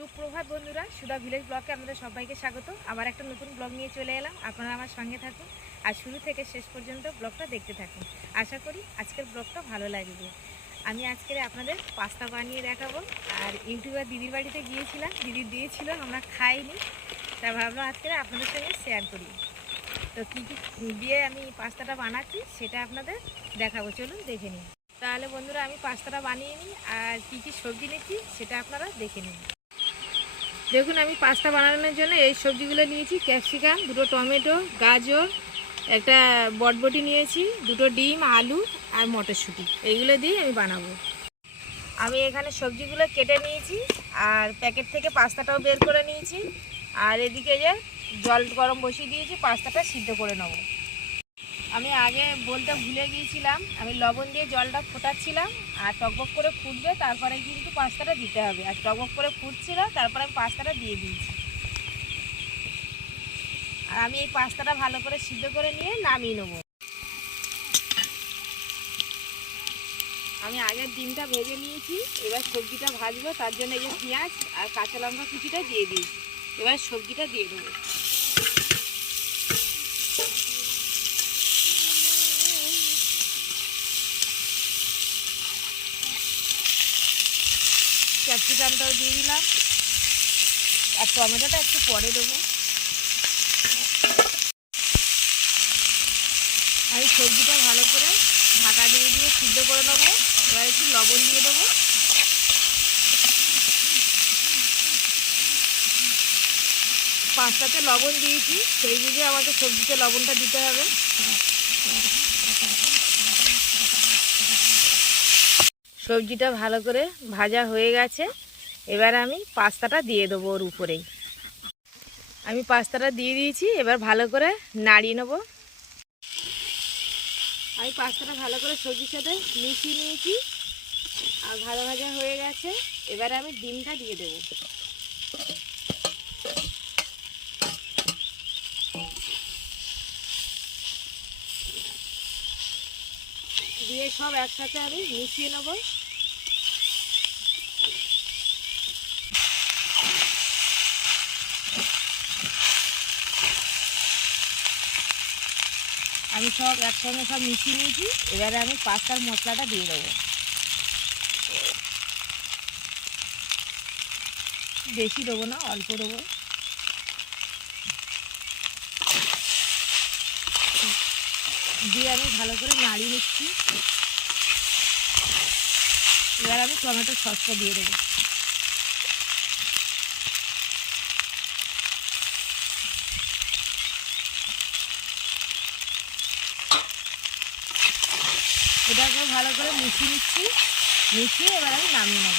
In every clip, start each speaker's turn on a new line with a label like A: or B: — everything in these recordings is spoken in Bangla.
A: সুপ্রভাত বন্ধুরা, সুধা ভিলেজ ব্লগে আপনাদের সবাইকে স্বাগত। আবার একটা নতুন ব্লগ নিয়ে চলে এলাম। আপনারা আমার সঙ্গে থাকুন আর শুরু থেকে শেষ পর্যন্ত ব্লগটা দেখতে থাকুন। আশা করি আজকের ব্লগটা ভালো লাগবে। আমি আজকের আপনাদের পাস্তা বানিয়ে দেখাবো। আর ইউটিউবার দিদির বাড়িতে গিয়েছিলাম। দিদি দিয়েছিল, আমরা খাইনি। তা ভাবলাম আজকে আপনাদের সঙ্গে শেয়ার করি। তো কী কী দিয়ে আমি পাস্তাটা বানাচ্ছি সেটা আপনাদের দেখাবো। চলুন দেখে নিন তাহলে বন্ধুরা, আমি পাস্তাটা বানিয়ে নিই আর কী কী সবজি নিচ্ছি সেটা আপনারা দেখে নিন। দেখুন, আমি পাস্তা বানানোর জন্য এই সবজিগুলো নিয়েছি, ক্যাপসিকাম, দুটো টমেটো, গাজর, একটা বটবটি নিয়েছি, দুটো ডিম, আলু আর মটরশুঁটি। এইগুলো দিয়ে আমি বানাবো। আমি এখানে সবজিগুলো কেটে নিয়েছি আর প্যাকেট থেকে পাস্তাটাও বের করে নিয়েছি। আর এদিকে যে জল গরম বসিয়ে দিয়েছি, পাস্তাটা সিদ্ধ করে নেব। আমি আগে বলতে ভুলে গিয়েছিলাম, আমি লবণ দিয়ে জলটা ফোটাচ্ছিলাম আর টকবক করে ফুটবে, তারপরে কিন্তু পাস্তাটা দিতে হবে। আর টকবক করে ফুটছিল, তারপরে আমি পাস্তাটা দিয়ে দিয়েছি। আর আমি এই পাস্তাটা ভালো করে সিদ্ধ করে নিয়ে নামিয়ে নেব। আমি আগের ডিমটা ভেজে নিয়েছি, এবার সবজিটা ভাজবো, তার জন্য এই যে পেঁয়াজ আর কাঁচা লঙ্কা কুচিটা দিয়ে দিয়েছি। এবার সবজিটা দিয়ে দেবো। ক্যাপসিকামটাও দিয়ে দিলাম। আর টমেটোটা একটু পরে দেবো। আমি সবজিটা ভালো করে ঢাকা দিয়ে দিয়ে সিদ্ধ করে নেব। এবার একটু লবণ দিয়ে দেবো। পাঁচটাতে লবণ দিয়েছি, সেই বুঝে আমাকে সবজিতে লবণটা দিতে হবে। সবজিটা ভালো করে ভাজা হয়ে গেছে। এবার আমি পাস্তাটা দিয়ে দেবো ওর উপরেই। আমি পাস্তাটা দিয়ে দিয়েছি, এবার ভালো করে নাড়িয়ে নেব। আমি পাস্তাটা ভালো করে সবজির সাথে মিশিয়ে নিয়েছি, আর ভালো ভাজা হয়ে গেছে। এবারে আমি ডিমটা দিয়ে দেবো। দিয়ে সব একসাথে আমি মিশিয়ে নেব। আমি সব একসঙ্গে সব মিশিয়ে নিয়েছি, এবারে আমি পাস্তার মশলাটা দিয়ে দেবো। বেশি দেবো না, অল্প দেবো। দিয়ে আমি ভালো করে নাড়িয়ে নিচ্ছি। এবার আমি টমেটো সসটা দিয়ে দেবো। এটাকে ভালো করে মিশিয়ে নিচ্ছি। মিশিয়ে এবার আমি নামিয়ে নেব।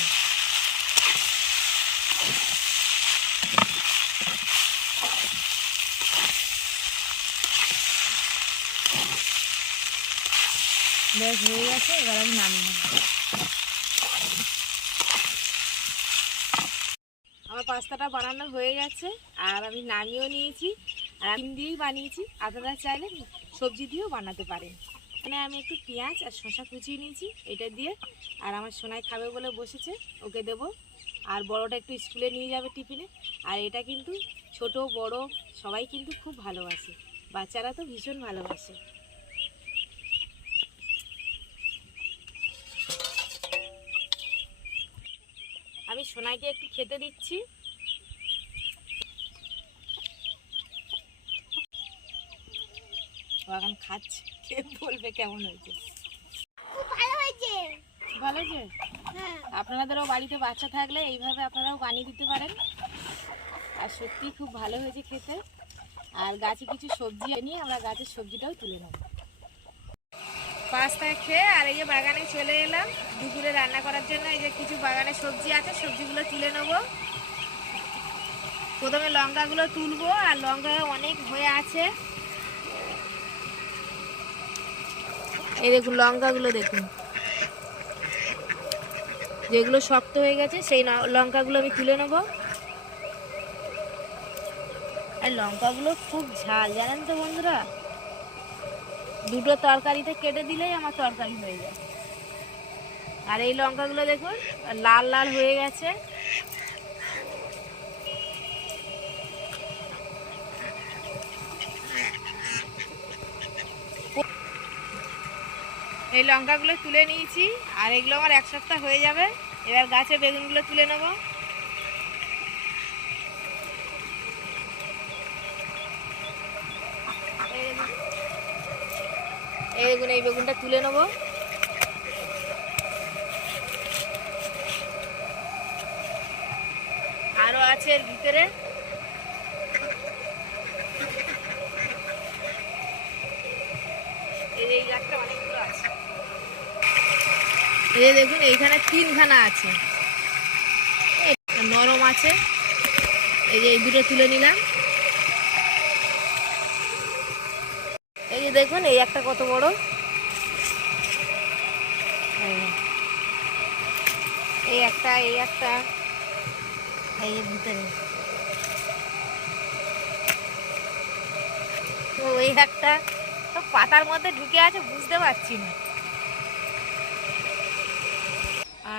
A: বেশ, হয়ে গেছে, এবার আমি নামিয়ে নেব। আমার পাস্তাটা বানানো হয়ে গেছে, আর আমি নামিয়েও নিয়েছি, আর আমি দিয়েই বানিয়েছি। আপনারা চাইলে সবজি দিয়েও বানাতে পারেন। এখানে আমি একটু পেঁয়াজ আর শসা কুচিয়ে নিয়েছি, এটা দিয়ে। আর আমার সোনায় খাবে বলে বসেছে, ওকে দেব। আর বড়টা একটু স্কুলে নিয়ে যাবে টিফিনে। আর এটা কিন্তু ছোট, বড়, সবাই কিন্তু খুব ভালোবাসে। বাচ্চারা তো ভীষণ ভালোবাসে। আমি সোনাইকে একটু খেতে দিচ্ছি। এখন খাচ্ছে। বলবে কেমন হয়েছে?
B: খুব ভালো হয়েছে।
A: ভালো হয়েছে?
B: হ্যাঁ।
A: আপনাদেরও বাড়িতে বাচ্চা থাকলে এইভাবে আপনারাও বানিয়ে দিতে পারেন। আর সত্যি খুব ভালো হয়েছে খেতে। আর গাছে কিছু সবজি নিয়ে আমরা গাছের সবজিটাও তুলে নেব। পাস্তা খেয়ে আর এই যে বাগানে চলে এলাম। দুপুরে রান্না করার জন্য এই যে কিছু বাগানে সবজি আছে সবজিগুলো তুলে নেব। প্রথমে লঙ্কাগুলো তুলবো আর লঙ্কা অনেক হয়ে আছে। এই দেখুন, লঙ্কাগুলো দেখুন। যেগুলো শক্ত হয়ে গেছে, সেই লঙ্কাগুলো আমি তুলে নেব। আর লঙ্কাগুলো খুব ঝাল, জানেন তো বন্ধুরা? দুটো তরকারিতে কেটে দিলেই আমার তরকারি হয়ে যায়। আর এই লঙ্কাগুলো দেখুন, লাল লাল হয়ে গেছে। এই লঙ্কাগুলো তুলে নিয়েছি, আর এগুলো আমার এক সপ্তাহ হয়ে যাবে। এবার গাছে বেগুনগুলো তুলে নেব। এই দেখুন। এই বেগুনটা তুলে নেব। আরও আছে এর ভিতরে। যে দেখুন, এইখানে তিনখানা আছে। এই নরম আছে। এই যে এই দুটো তুলে নিলাম। এই যে দেখুন, এই একটা কত বড়। এই একটা এই একটা। এই ভিতরে। ও, এই একটা। তো পাতার মধ্যে ঢুকে আছে, বুঝতে পারছি না।